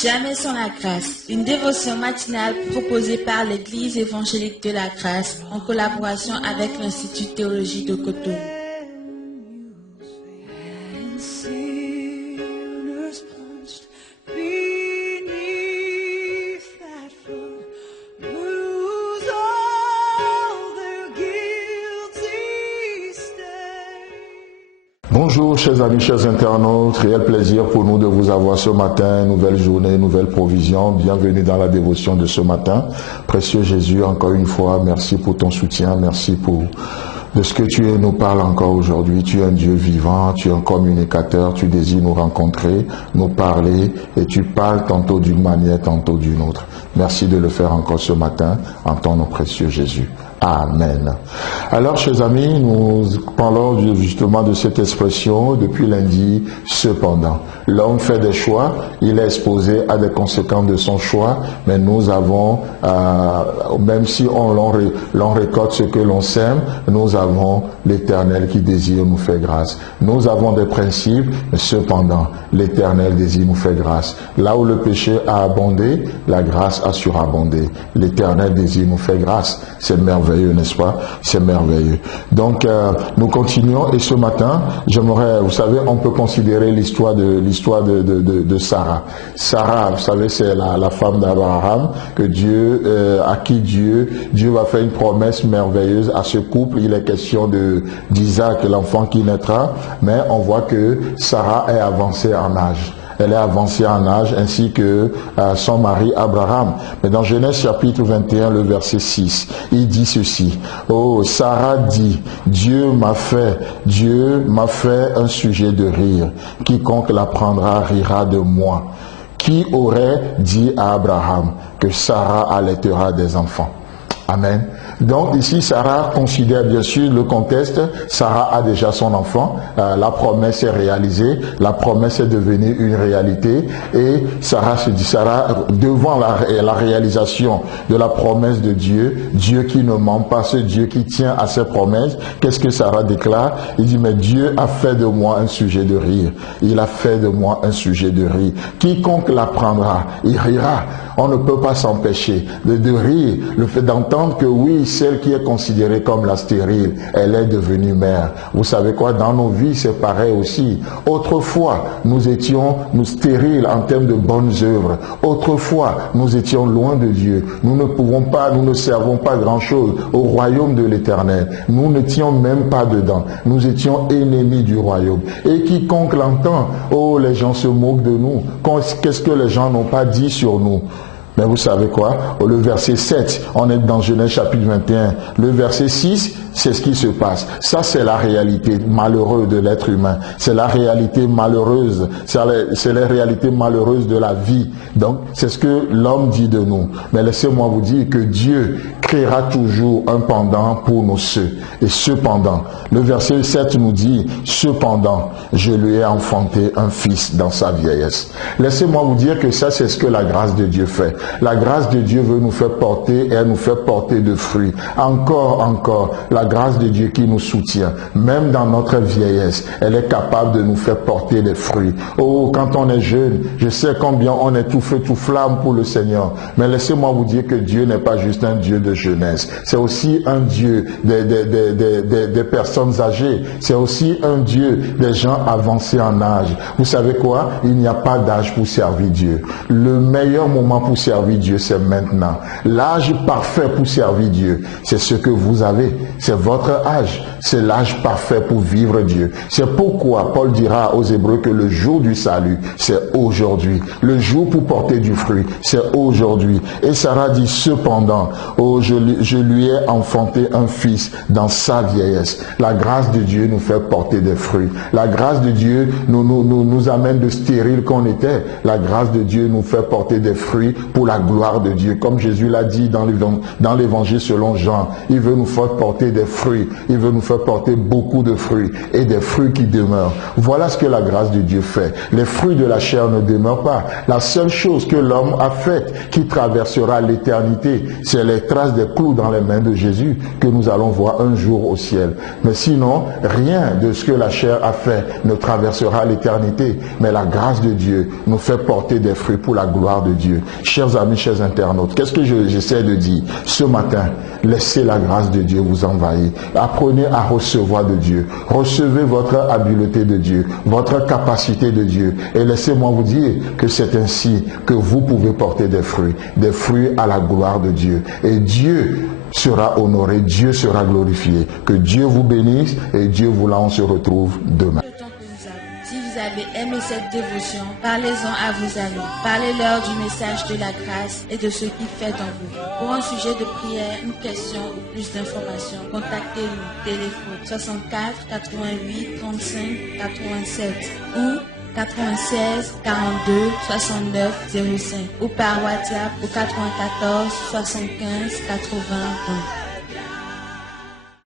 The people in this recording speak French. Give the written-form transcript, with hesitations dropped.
Jamais sans la grâce, une dévotion matinale proposée par l'Église évangélique de la grâce en collaboration avec l'Institut Théologie de Cotonou. Bonjour chers amis, chers internautes, réel plaisir pour nous de vous avoir ce matin, nouvelle journée, nouvelle provision, bienvenue dans la dévotion de ce matin. Précieux Jésus, encore une fois, merci pour ton soutien, merci pour de ce que tu nous parles encore aujourd'hui. Tu es un Dieu vivant, tu es un communicateur, tu désires nous rencontrer, nous parler et tu parles tantôt d'une manière, tantôt d'une autre. Merci de le faire encore ce matin en ton nom précieux Jésus. Amen. Alors, chers amis, nous parlons justement de cette expression depuis lundi, cependant. L'homme fait des choix, il est exposé à des conséquences de son choix, mais nous avons, même si l'on récolte ce que l'on sème, nous avons l'Éternel qui désire nous faire grâce. Nous avons des principes, mais cependant, l'Éternel désire nous faire grâce. Là où le péché a abondé, la grâce a surabondé. L'Éternel désire nous faire grâce. C'est merveilleux, n'est-ce pas? C'est merveilleux. Donc, nous continuons et ce matin, j'aimerais, vous savez, on peut considérer l'histoire de Sarah. Sarah, vous savez, c'est la femme d'Abraham que à qui Dieu va faire une promesse merveilleuse à ce couple. Il est question d'Isaac, l'enfant qui naîtra, mais on voit que Sarah est avancée en âge. Elle est avancée en âge, ainsi que son mari Abraham. Mais dans Genèse chapitre 21, le verset 6, il dit ceci. Oh, Sarah dit, Dieu m'a fait un sujet de rire. Quiconque l'apprendra rira de moi. Qui aurait dit à Abraham que Sarah allaitera des enfants? Amen. Donc ici, Sarah considère bien sûr le contexte. Sarah a déjà son enfant. La promesse est réalisée. La promesse est devenue une réalité. Et Sarah se dit, devant la réalisation de la promesse de Dieu, Dieu qui ne ment pas, ce Dieu qui tient à ses promesses, qu'est-ce que Sarah déclare? Il dit, mais Dieu a fait de moi un sujet de rire. Il a fait de moi un sujet de rire. Quiconque l'apprendra, il rira. On ne peut pas s'empêcher de rire. Le fait d'entendre que oui, celle qui est considérée comme la stérile, elle est devenue mère. Vous savez quoi, dans nos vies, c'est pareil aussi. Autrefois, nous étions stériles en termes de bonnes œuvres. Autrefois, nous étions loin de Dieu. Nous ne servons pas grand-chose au royaume de l'Éternel. Nous n'étions même pas dedans. Nous étions ennemis du royaume. Et quiconque l'entend, oh, les gens se moquent de nous. Qu'est-ce que les gens n'ont pas dit sur nous? Mais vous savez quoi? Le verset 7, on est dans Genèse chapitre 21. Le verset 6, c'est ce qui se passe. Ça, c'est la réalité malheureuse de l'être humain. C'est la réalité malheureuse. C'est la réalité malheureuse de la vie. Donc, c'est ce que l'homme dit de nous. Mais laissez-moi vous dire que Dieu créera toujours un pendant pour nos ceux. Et cependant, le verset 7 nous dit, cependant, je lui ai enfanté un fils dans sa vieillesse. Laissez-moi vous dire que ça, c'est ce que la grâce de Dieu fait. La grâce de Dieu veut nous faire porter et elle nous fait porter de fruits. Encore, la grâce de Dieu qui nous soutient, même dans notre vieillesse, elle est capable de nous faire porter des fruits. Oh, quand on est jeune, je sais combien on est tout feu, tout flamme pour le Seigneur. Mais laissez-moi vous dire que Dieu n'est pas juste un Dieu de jeunesse. C'est aussi un Dieu des personnes âgées. C'est aussi un Dieu des gens avancés en âge. Vous savez quoi? Il n'y a pas d'âge pour servir Dieu. Le meilleur moment pour servir Dieu, c'est maintenant. L'âge parfait pour servir Dieu, c'est ce que vous avez. C'est votre âge. C'est l'âge parfait pour vivre Dieu. C'est pourquoi Paul dira aux Hébreux que le jour du salut, c'est aujourd'hui. Le jour pour porter du fruit, c'est aujourd'hui. Et Sarah dit, cependant, oh, je lui ai enfanté un fils dans sa vieillesse. La grâce de Dieu nous fait porter des fruits. La grâce de Dieu nous amène de stérile qu'on était. La grâce de Dieu nous fait porter des fruits pour la gloire de Dieu. Comme Jésus l'a dit dans l'évangile selon Jean, il veut nous faire porter des fruits. Il veut nous fait porter beaucoup de fruits et des fruits qui demeurent. Voilà ce que la grâce de Dieu fait. Les fruits de la chair ne demeurent pas. La seule chose que l'homme a faite qui traversera l'éternité, c'est les traces des clous dans les mains de Jésus que nous allons voir un jour au ciel. Mais sinon, rien de ce que la chair a fait ne traversera l'éternité. Mais la grâce de Dieu nous fait porter des fruits pour la gloire de Dieu. Chers amis, chers internautes, qu'est-ce que j'essaie de dire ce matin? Laissez la grâce de Dieu vous envahir. Apprenez à recevoir de Dieu. Recevez votre habileté de Dieu, votre capacité de Dieu. Et laissez-moi vous dire que c'est ainsi que vous pouvez porter des fruits à la gloire de Dieu. Et Dieu sera honoré, Dieu sera glorifié. Que Dieu vous bénisse et Dieu voulant, on se retrouve demain. Si vous avez aimé cette dévotion, parlez-en à vos amis. Parlez-leur du message de la grâce et de ce qu'il fait en vous. Pour un sujet de prière, une question ou plus d'informations, contactez-nous. Téléphone 64 88 35 87 ou 96 42 69 05 ou par WhatsApp au 94 75 81.